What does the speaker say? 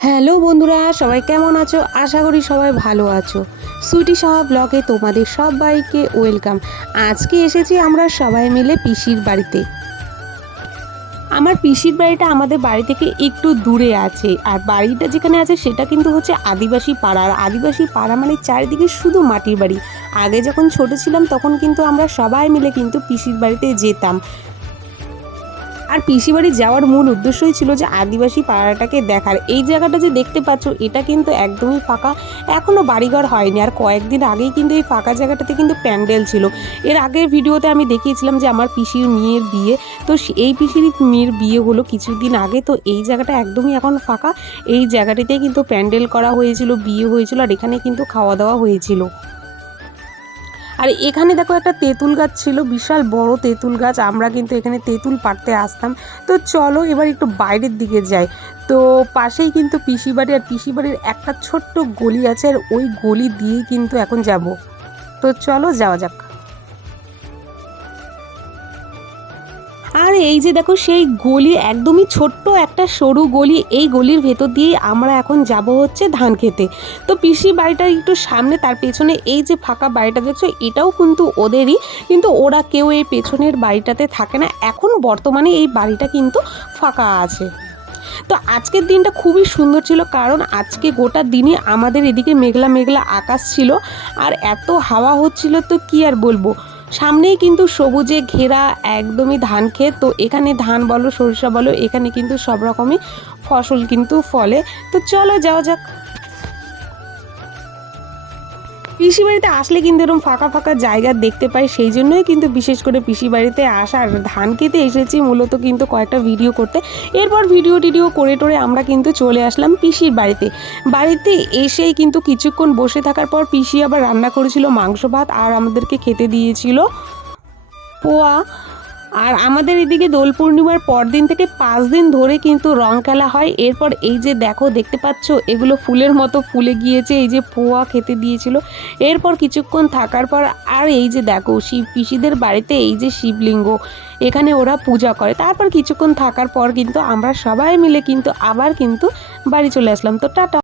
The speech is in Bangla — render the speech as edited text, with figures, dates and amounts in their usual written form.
হ্যালো বন্ধুরা, সবাই কেমন আছো? আশা করি সবাই ভালো আছো। সুইটি সাহা ব্লগে তোমাদের সবাইকে ওয়েলকাম। আজকে এসেছি আমরা সবাই মিলে পিসির বাড়িতে। আমার পিসির বাড়িটা আমাদের বাড়ি থেকে একটু দূরে আছে, আর বাড়িটা যেখানে আছে সেটা কিন্তু হচ্ছে আদিবাসী পাড়া। আর আদিবাসী পাড়া মানে চারিদিকে শুধু মাটির বাড়ি। আগে যখন ছোট ছিলাম তখন কিন্তু আমরা সবাই মিলে কিন্তু পিসির বাড়িতে যেতাম। আর পিসি বাড়ি যাওয়ার মূল উদ্দেশ্যই ছিল যে আদিবাসী পাড়াটাকে দেখার। এই জায়গাটা যে দেখতে পাচ্ছ এটা কিন্তু একদমই ফাঁকা, এখনও বাড়িঘর হয়নি। আর কয়েকদিন আগেই কিন্তু এই ফাঁকা জায়গাটাতে কিন্তু প্যান্ডেল ছিল। এর আগের ভিডিওতে আমি দেখিয়েছিলাম যে আমার পিসির মেয়ের বিয়ে, তো এই পিসির মেয়ের বিয়ে হলো কিছুদিন আগে। তো এই জায়গাটা একদমই এখন ফাঁকা। এই জায়গাটিতে কিন্তু প্যান্ডেল করা হয়েছিল, বিয়ে হয়েছিল, আর এখানে কিন্তু খাওয়া দাওয়া হয়েছিল। আর এখানে দেখো একটা তেঁতুল গাছ ছিল, বিশাল বড় তেঁতুল গাছ। আমরা কিন্তু এখানে তেঁতুল পাড়তে আসতাম। তো চলো এবার একটু বাইরের দিকে যাই। তো পাশেই কিন্তু পিসি বাড়ি, আর পিসি বাড়ির একটা ছোট্ট গলি আছে, আর ওই গলি দিয়েই কিন্তু এখন যাব। তো চলো যাওয়া যাক। আর এই যে দেখো সেই গলি, একদমই ছোট্ট একটা সরু গলি। এই গলির ভেতর দিয়ে আমরা এখন যাব হচ্ছে ধান খেতে। তো পিসি বাড়িটা একটু সামনে, তার পেছনে এই যে ফাঁকা বাড়িটা দেখছো এটাও কিন্তু ওদেরই, কিন্তু ওরা কেউ এই পেছনের বাড়িটাতে থাকে না। এখন বর্তমানে এই বাড়িটা কিন্তু ফাঁকা আছে। তো আজকের দিনটা খুবই সুন্দর ছিল, কারণ আজকে গোটা দিনই আমাদের এদিকে মেঘলা মেঘলা আকাশ ছিল, আর এত হাওয়া হচ্ছিল তো কি আর বলবো। সামনেই কিন্তু সবুজে ঘেরা একদমই ধান ক্ষেত। তো এখানে ধান বলো সরিষা বলো, এখানে কিন্তু সব রকমই ফসল কিন্তু ফলে। তো চলো যাওয়া যাক। পিসি বাড়িতে আসলে কিন্তু এরকম ফাঁকা ফাঁকা জায়গা দেখতে পাই, সেই জন্যই কিন্তু বিশেষ করে পিসি বাড়িতে আসার। ধান খেতে এসেছি মূলত কিন্তু কয়েকটা ভিডিও করতে। এরপর ভিডিও টিডিও করে টোরে আমরা কিন্তু চলে আসলাম পিসির বাড়িতে। বাড়িতে এসেই কিন্তু কিছুক্ষণ বসে থাকার পর পিসি আবার রান্না করেছিল মাংস ভাত, আর আমাদেরকে খেতে দিয়েছিল পোয়া। আর আমাদের এদিকে দোল পূর্ণিমার পরদিন থেকে 5 দিন ধরে কিন্তু রং খেলা হয়। এরপর এই যে দেখো দেখতে পাচ্ছ এগুলো ফুলের মতো ফুলে গিয়েছে, এই যে পোয়া খেতে দিয়েছিল। এরপর কিছুক্ষণ থাকার পর আর এই যে দেখো শিব পিসিদের বাড়িতে এই যে শিবলিঙ্গ, এখানে ওরা পূজা করে। তারপর কিছুক্ষণ থাকার পর কিন্তু আমরা সবাই মিলে কিন্তু আবার কিন্তু বাড়ি চলে আসলাম। তো টাটা।